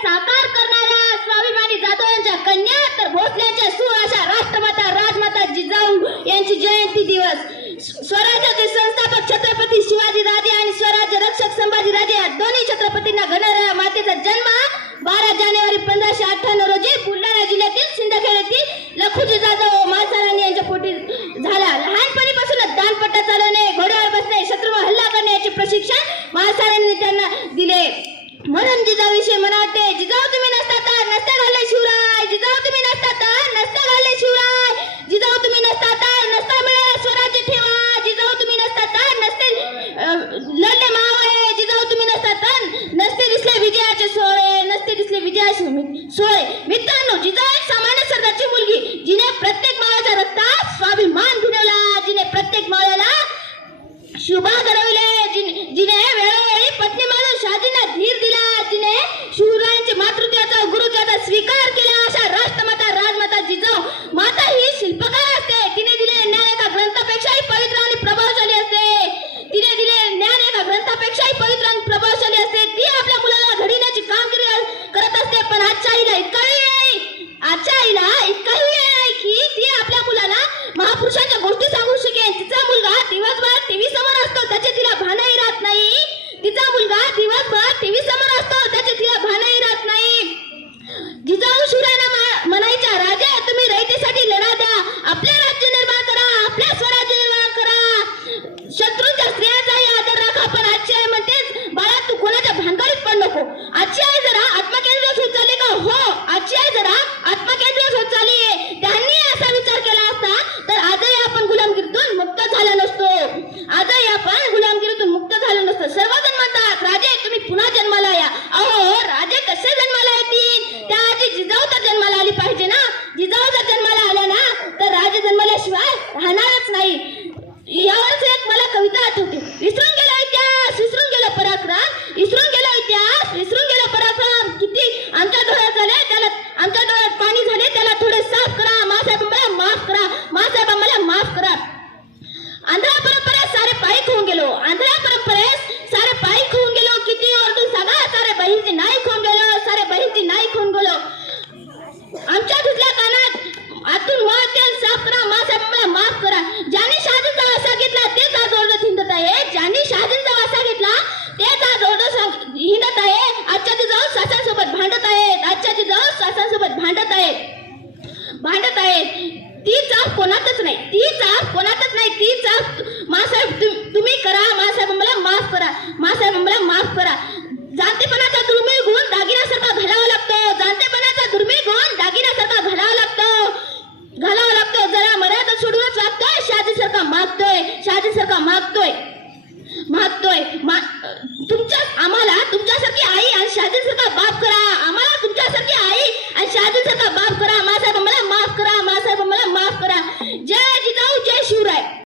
साकार करणाऱ्या स्वाभिमानी जाधव यांच्या कन्या तर भोसलेच्या सुआशा राष्ट्रमाता राजमाता जिजाऊ यांची जयंती दिवस स्वराज्याचे संस्थापक छत्रपती शिवाजी राजे आणि स्वराज्य रक्षक संभाजी राजे या दोन्ही छत्रपतींना घडवणाऱ्या मातेचा जन्म 12 जानेवारी 1598 रोजी बुलढाणा जिल्ह्यातील सिंदखेड येथील लखुजी जाधव माळसारांनी यांच्या पोटी झाला. लहानपणीपासूनच दानपट्टा चालवणे, घोड्यावर बसणे, शत्रूवर हल्ला करणे याचे प्रशिक्षण माळसारांनी त्यांना दिले. म्हणून जिजाऊविषयी मला वाटते, जिजाऊ तुम्ही नसता तर नसते घालले शिवराय, जिजाऊ तुम्ही नसता तर नसते घालले शिवराय, जिजाऊ तुम्ही नसता तर नसता मिळाला स्वराज्य ठेवा, जिजाऊ तुम्ही नसता तर नसते लढले मावळे, जिजाऊ तुम्ही नसता तर नसते दिसले विजयाचे सोहळे, नसते दिसले विजयाचे सोहळे. मित्रांनो, जिजाऊ एक सामान्य सरदारची मुलगी, जिने प्रत्येक मावळ्याच्या रक्तात स्वाभिमान भिनवला, जिने प्रत्येक मावळ्याला शुभा घडविले, जिने वेळोवेळी पत्नी म्हणून शहाजींना धीर दिला, जिने शिवरायांच्या मातृत्वाचा गुरुत्वाचा स्वीकार केला अशा राष्ट्रमाता राजमाता जिजाऊ माता ही शिल्पकार असते. तिने दिलेले ज्ञान एका ग्रंथापेक्षाही पवित्र आणि प्रभावशाली असते. तिने दिलेले ज्ञान एका ग्रंथापेक्षाही पवित्र आणि प्रभावशाली असते. ती आपल्या मुलाला घडविण्याची कामगिरी करत असते. पण आजच्या आईला इतकाही वेळ आहे की ती आपल्या मुलाला महापुरुषांच्या गोष्टी सांगू शकेल. तिचा मुलगा दिवसभर टीव्ही समोर असतो, त्याचे तिला भानही राहत नाही. तिचा मुलगा दिवसभर टीव्ही समोर असतो, त्याचे तिला भानही राहत नाही. जिजाऊ शिवरायांना म्हणायच्या, राजा तुम्ही रयतेसाठी लढा द्या, आपले राज्य निर्माण करा, आपले स्वराज्य निर्माण करा, शत्रूंच्या स्त्रियांचाही आदर राखा. पण आजची आई म्हणते, बाळा तू कोणाच्या भानगडीत पण नको. आजची आई जरा आत्मकेंद्रित होत चालली का? हो, आजची आई जरा आत्मकेंद्रित होत चालली. त्यांनी असा विचार केला असता तर आजही आपण गुलामगिरीतून मुक्त झालो नसतो. आजही आपण गुलामगिरीतून मुक्त झालो नसतो. सर्वजण म्हणतात, राजे तुम्ही पुन्हा जन्माला या. अहो, राजे कसे जन्माला येतील? त्या आधी जिजाऊ तर जन्माला आली पाहिजे ना. जिजाऊ जर जन्माला आल्या ना तर राजे जन्माल्याशिवाय राहणारच नाही. यावरच एक मला कविता आठवते. विसरून गेला इतिहास, विसरून गेला पराक्रम, विसरून गेला इतिहास, विसरून गेला पराक्रम. किती आमच्या डोळ्यात झाले, त्याला आमच्या डोळ्यात पाणी झाले, त्याला थोडे साफ करा. मासाहेब मला माफ करा, मासाहेब मला माफ करा. आंध्रा परंपरेत सारे पायी होऊन गेलो, आंध्रा परंपरेत सारे पायी होऊन गेलो. किती ओरडून सांगा, सारे बहिर्जी नाईक होऊन गेलो, सारे बहिर्जी नाईक होऊन गेलो. आमच्या दुसऱ्या कानात आतून वाटेल साफ करा, मासाहेब मला माफ करा. ज्यांनी शहाजींचा वासा घेतला तेच आज ओरडत हिंदत आहे, ज्यांनी शहाजींचा वासा घेतला तेच आज ओरडत हिंदत आहे. आजच्या जिजाऊ सासांसोबत भांडत आहेत, आजच्या जिजाऊ सासांसोबत भांडत आहेत. ती चाप कोणातच नाही, ती चाप कोणातच नाही. ती चाप मासाहेब तुम्ही करा, मासाहेब मला माफ करा, मासाहेब मला माफ करा. जाणतेपणाचा दुर्मिळ गुण दागिन्यासारखा घालावा लागतो, जाणतेपणाचा दुर्मिळ गुण दागिन्यासारखा घालावा लागतो. जरा मर्यादा सोडूनच वागतोय, शहाजीसारखा मागतोय. आम्हाला तुमच्यासारखी आई आणि शहाजीसारखा बाप करा, आम्हाला तुमच्यासारखी आई आणि शहाजीसारखा